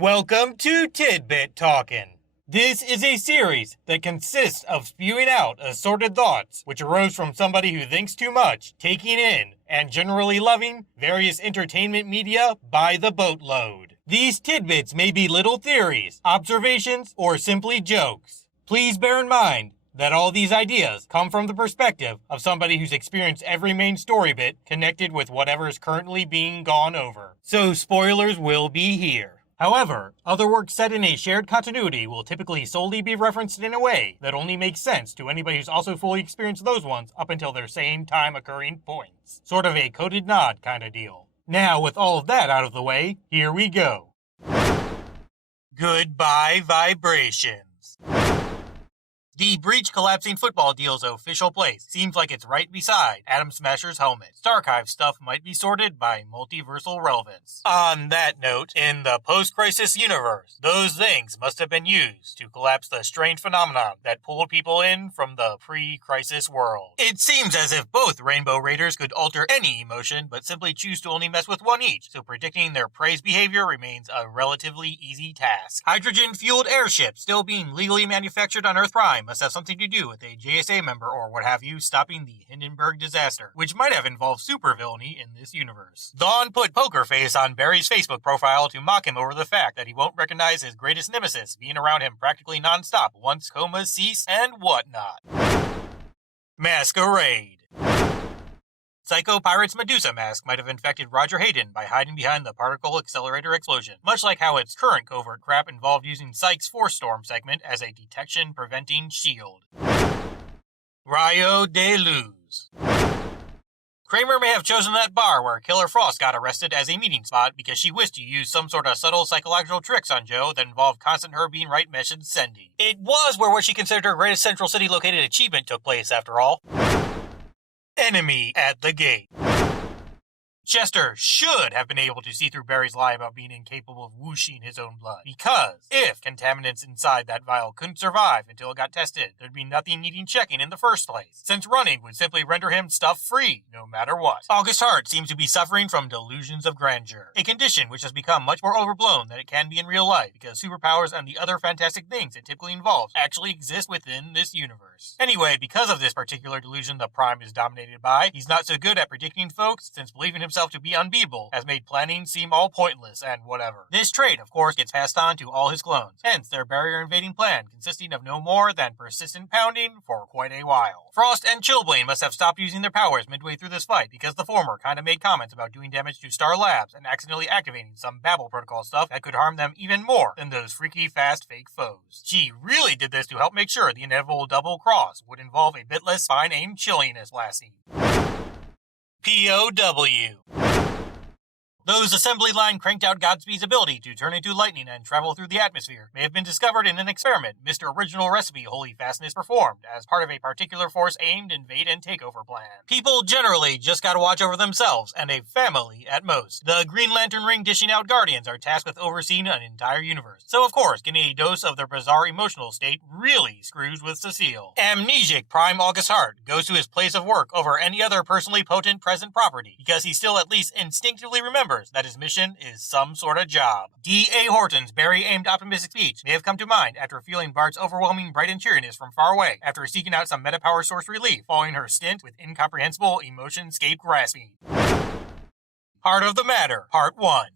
Welcome to Tidbit Talkin. This is a series that consists of spewing out assorted thoughts which arose from somebody who thinks too much, taking in, and generally loving various entertainment media by the boatload. These tidbits may be little theories, observations, or simply jokes. Please bear in mind that all these ideas come from the perspective of somebody who's experienced every main story bit connected with whatever is currently being gone over. So spoilers will be here. However, other works set in a shared continuity will typically solely be referenced in a way that only makes sense to anybody who's also fully experienced those ones up until their same time occurring points. Sort of a coded nod kind of deal. Now, with all of that out of the way, here we go. Goodbye vibrations. The breach collapsing football deal's official place seems like it's right beside Atom Smasher's helmet. Starchive stuff might be sorted by multiversal relevance. On that note, in the post-crisis universe, those things must have been used to collapse the strange phenomenon that pulled people in from the pre-crisis world. It seems as if both Rainbow Raiders could alter any emotion, but simply choose to only mess with one each, so predicting their prey's behavior remains a relatively easy task. Hydrogen-fueled airships still being legally manufactured on Earth Prime must have something to do with a JSA member or what have you stopping the Hindenburg disaster, which might have involved supervillainy in this universe. Dawn put poker face on Barry's Facebook profile to mock him over the fact that he won't recognize his greatest nemesis being around him practically non-stop once comas cease and whatnot. Masquerade. Psycho Pirate's Medusa mask might have infected Roger Hayden by hiding behind the particle accelerator explosion, much like how its current covert crap involved using Psyche's Force Storm segment as a detection-preventing shield. Rayo de Luz. Kramer may have chosen that bar where Killer Frost got arrested as a meeting spot because she wished to use some sort of subtle psychological tricks on Joe that involved constant her being right message sending. It was where what she considered her greatest Central City located achievement took place, after all. Enemy at the gate. Chester should have been able to see through Barry's lie about being incapable of whooshing his own blood, because if contaminants inside that vial couldn't survive until it got tested, there'd be nothing needing checking in the first place, since running would simply render him stuff-free, no matter what. August Hart seems to be suffering from delusions of grandeur, a condition which has become much more overblown than it can be in real life, because superpowers and the other fantastic things it typically involves actually exist within this universe. Anyway, because of this particular delusion the Prime is dominated by, he's not so good at predicting folks, since believing himself to be unbeatable has made planning seem all pointless and whatever. This trait, of course, gets passed on to all his clones, hence their barrier invading plan consisting of no more than persistent pounding for quite a while. Frost and Chillblaine must have stopped using their powers midway through this fight because the former kinda made comments about doing damage to Star Labs and accidentally activating some Babel protocol stuff that could harm them even more than those freaky fast fake foes. She really did this to help make sure the inevitable double cross would involve a bit less spine-aimed chilliness lassie. P.O.W. Those assembly line cranked out Godspeed's ability to turn into lightning and travel through the atmosphere may have been discovered in an experiment Mr. Original Recipe Holy Fastness performed as part of a particular force-aimed invade and takeover plan. People generally just gotta watch over themselves, and a family at most. The Green Lantern Ring dishing out Guardians are tasked with overseeing an entire universe, so of course getting a dose of their bizarre emotional state really screws with Cecile. Amnesic Prime August Hart goes to his place of work over any other personally potent present property, because he still at least instinctively remembers that his mission is some sort of job. D.A. Horton's Barry-aimed optimistic speech may have come to mind after feeling Bart's overwhelming bright and cheeriness from far away after seeking out some meta-power source relief following her stint with incomprehensible emotion-scape grasping. Heart of the Matter, Part 1.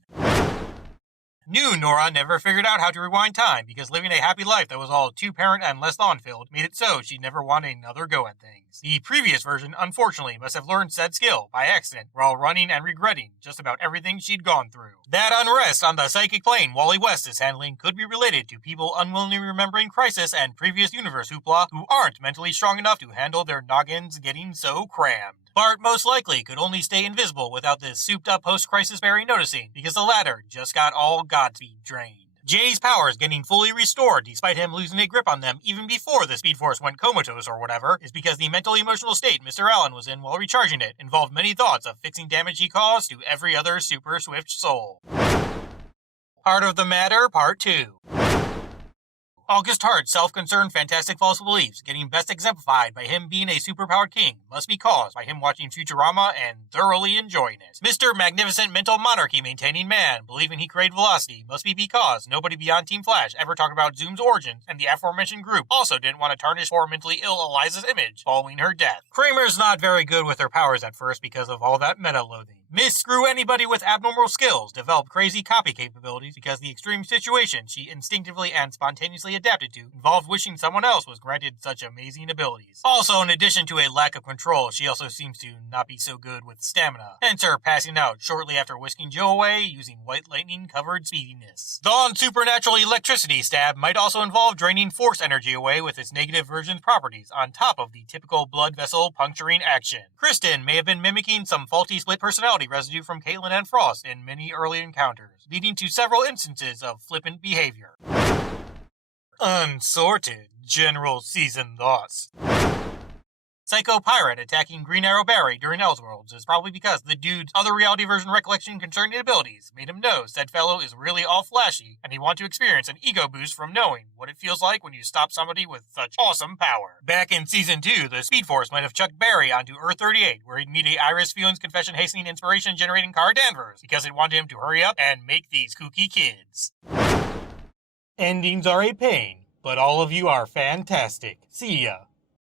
Knew Nora never figured out how to rewind time because living a happy life that was all two-parent and less lawn-filled made it so she'd never want another go at things. The previous version, unfortunately, must have learned said skill by accident while running and regretting just about everything she'd gone through. That unrest on the psychic plane Wally West is handling could be related to people unwillingly remembering Crisis and previous universe hoopla who aren't mentally strong enough to handle their noggins getting so crammed. Bart most likely could only stay invisible without this souped-up post-crisis Barry noticing, because the latter just got all Godspeed drained. Jay's powers getting fully restored despite him losing a grip on them even before the Speed Force went comatose or whatever is because the mental-emotional state Mr. Allen was in while recharging it involved many thoughts of fixing damage he caused to every other super swift soul. Heart of the Matter, Part 2. August Hart's self-concerned fantastic false beliefs, getting best exemplified by him being a superpowered king, must be caused by him watching Futurama and thoroughly enjoying it. Mr. Magnificent mental monarchy maintaining man, believing he created velocity, must be because nobody beyond Team Flash ever talked about Zoom's origins, and the aforementioned group also didn't want to tarnish poor mentally ill Eliza's image following her death. Kramer's not very good with her powers at first because of all that meta-loathing. Miss Screw Anybody with abnormal skills developed crazy copy capabilities because the extreme situation she instinctively and spontaneously adapted to involved wishing someone else was granted such amazing abilities. Also, in addition to a lack of control, she also seems to not be so good with stamina, hence her passing out shortly after whisking Joe away using white lightning-covered speediness. Dawn's supernatural electricity stab might also involve draining force energy away with its negative version's properties, on top of the typical blood vessel puncturing action. Kristen may have been mimicking some faulty split personality residue from Caitlin and Frost in many early encounters, leading to several instances of flippant behavior. Unsorted General Season Thoughts. Psycho Pirate attacking Green Arrow Barry during Elseworlds is probably because the dude's other reality version recollection concerning abilities made him know said fellow is really all flashy, and he want to experience an ego boost from knowing what it feels like when you stop somebody with such awesome power. Back in Season 2, the Speed Force might have chucked Barry onto Earth-38, where he'd meet a Iris Fion's confession hastening inspiration generating Cara Danvers, because it wanted him to hurry up and make these kooky kids. Endings are a pain, but all of you are fantastic. See ya.